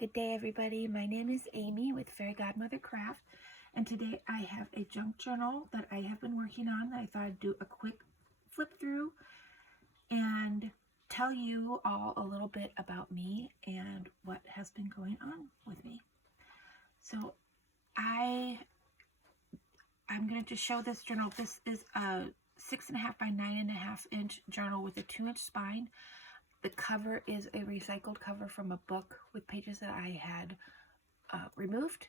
Good day, everybody. My name is Amy with Fairy Godmother Craft, and today I have a junk journal that I have been working on. I thought I'd do a quick flip through and tell you all a little bit about me and what has been going on with me. So I'm going to show this journal. This is a 6.5 by 9.5 inch journal with a 2-inch spine. The cover is a recycled cover from a book with pages that I had removed,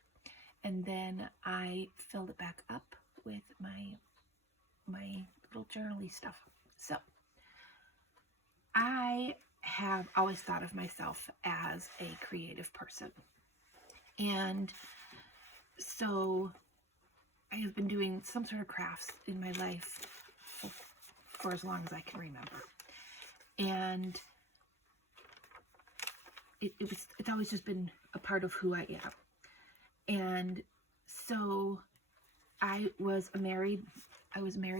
and then I filled it back up with my little journaly stuff. So I have always thought of myself as a creative person, and so I have been doing some sort of crafts in my life for as long as I can remember, and it's always just been a part of who I am. And so I was married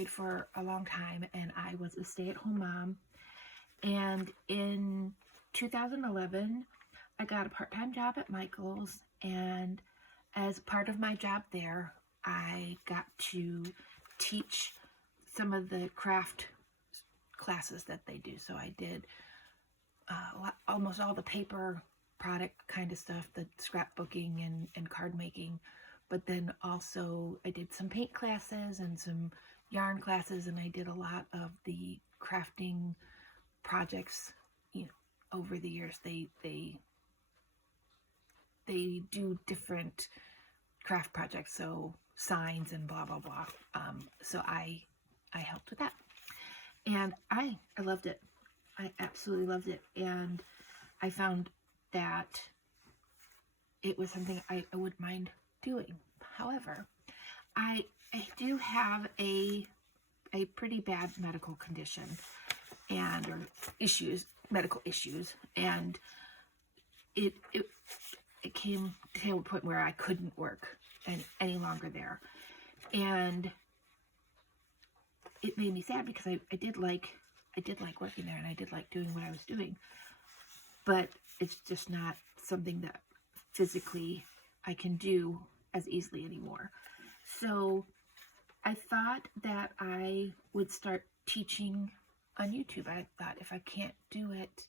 for a long time, and I was a stay-at-home mom. And in 2011, I got a part-time job at Michael's, and as part of my job there, I got to teach some of the craft classes that they do. So I did almost all the paper product kind of stuff, the scrapbooking and card making, but then also I did some paint classes and some yarn classes, and I did a lot of the crafting projects. Over the years they do different craft projects, so signs and blah blah blah. So I helped with that, and I loved it. I absolutely loved it, and I found that it was something I wouldn't mind doing. However, I do have a pretty bad medical condition or medical issues, and it came to a point where I couldn't work any longer there, and it made me sad because I did like working there, and I did like doing what I was doing, but it's just not something that physically I can do as easily anymore. So I thought that I would start teaching on YouTube. I thought if I can't do it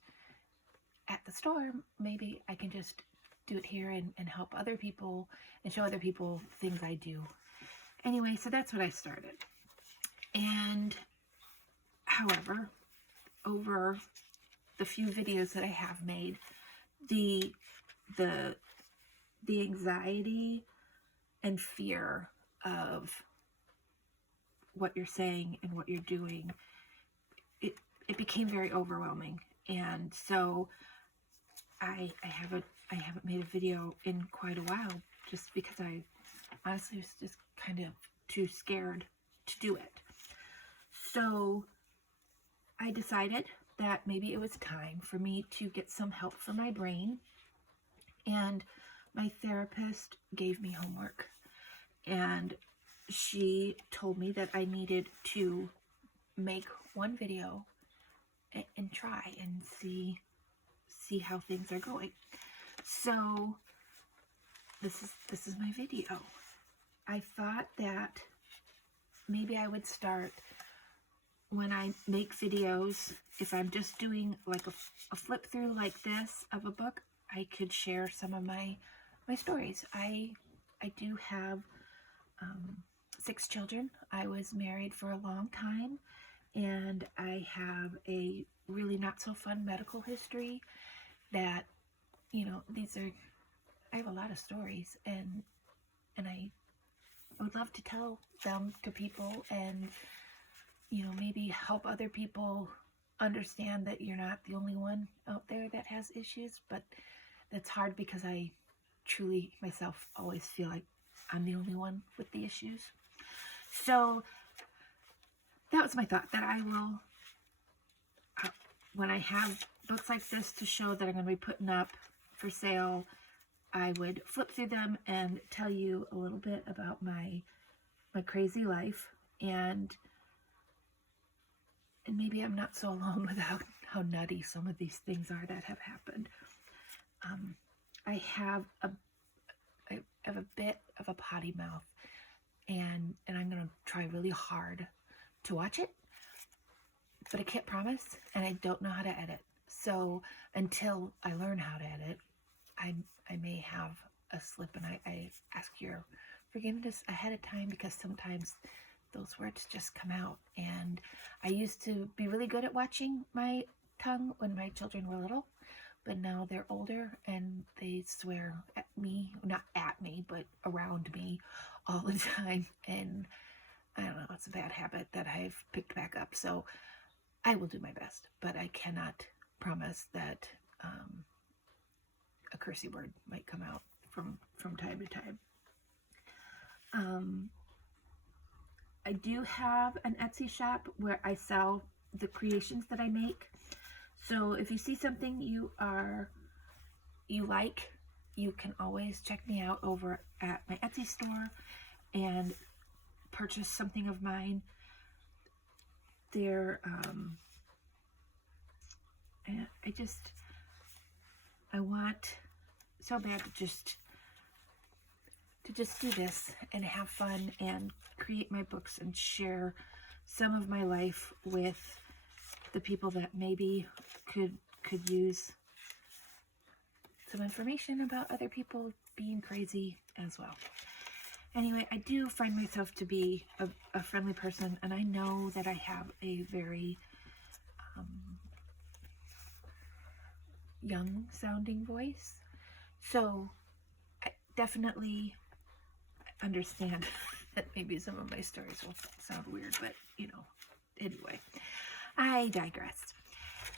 at the store, maybe I can just do it here and help other people and show other people things I do. Anyway, so that's what I started. And however, over the few videos that I have made, the anxiety and fear of what you're saying and what you're doing, it became very overwhelming. And so I haven't made a video in quite a while, just because I honestly was just kind of too scared to do it. So I decided that maybe it was time for me to get some help for my brain, and my therapist gave me homework, and she told me that I needed to make one video and try and see how things are going. So this is my video. I thought that maybe I would start when I make videos. If I'm just doing like a flip through like this of a book, I could share some of my stories. I do have 6 children. I was married for a long time, and I have a really not so fun medical history that, I have a lot of stories, and I would love to tell them to people, and maybe help other people understand that you're not the only one out there that has issues. But that's hard because I truly myself always feel like I'm the only one with the issues. So that was my thought, that I will, when I have books like this to show that I'm going to be putting up for sale, I would flip through them and tell you a little bit about my crazy life, and maybe I'm not so alone with how nutty some of these things are that have happened. I have a bit of a potty mouth, and I'm gonna try really hard to watch it, but I can't promise, and I don't know how to edit. So until I learn how to edit, I may have a slip, and I ask your forgiveness ahead of time, because sometimes those words just come out. And I used to be really good at watching my tongue when my children were little, but now they're older and they swear at me, not at me, but around me all the time. And I don't know, it's a bad habit that I've picked back up. So I will do my best, but I cannot promise that a cursey word might come out from time to time. I do have an Etsy shop where I sell the creations that I make. So if you see something you like, you can always check me out over at my Etsy store and purchase something of mine. There, and I want so bad to just do this and have fun and create my books and share some of my life with the people that maybe could use some information about other people being crazy as well. Anyway, I do find myself to be a friendly person, and I know that I have a very young sounding voice, so I definitely understand that maybe some of my stories will sound weird, but anyway, I digress.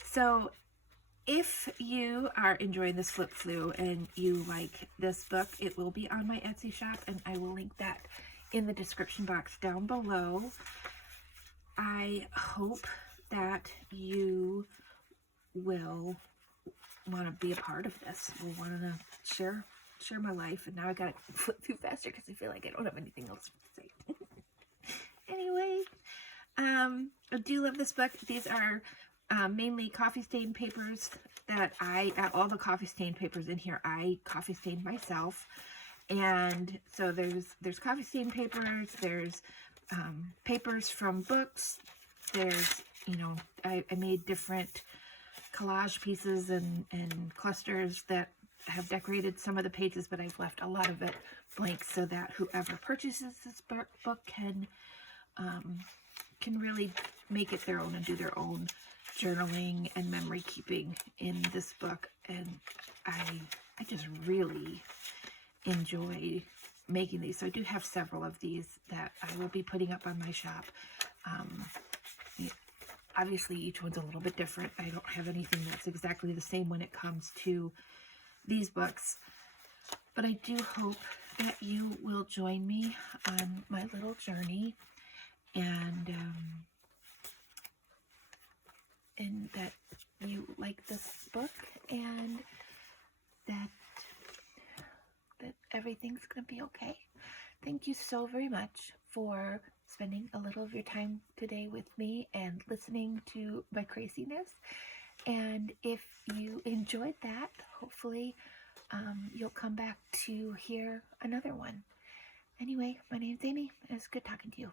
So if you are enjoying this Flip Flu and you like this book, it will be on my Etsy shop, and I will link that in the description box down below. I hope that you will want to be a part of this. Will want to share my life, and now I gotta flip through faster because I feel like I don't have anything else to say. Anyway, I do love this book. These are mainly coffee stain papers that all the coffee stain papers in here I coffee stained myself. And so there's coffee stain papers, there's papers from books, there's, I made different collage pieces and clusters that have decorated some of the pages, but I've left a lot of it blank so that whoever purchases this book can really make it their own and do their own journaling and memory keeping in this book. And I just really enjoy making these. So I do have several of these that I will be putting up on my shop. Obviously each one's a little bit different. I don't have anything that's exactly the same when it comes to these books, but I do hope that you will join me on my little journey, and that you like this book, and that everything's gonna be okay. Thank you so very much for spending a little of your time today with me and listening to my craziness. And if you enjoyed that, hopefully you'll come back to hear another one. Anyway, my name's Amy, and it's good talking to you.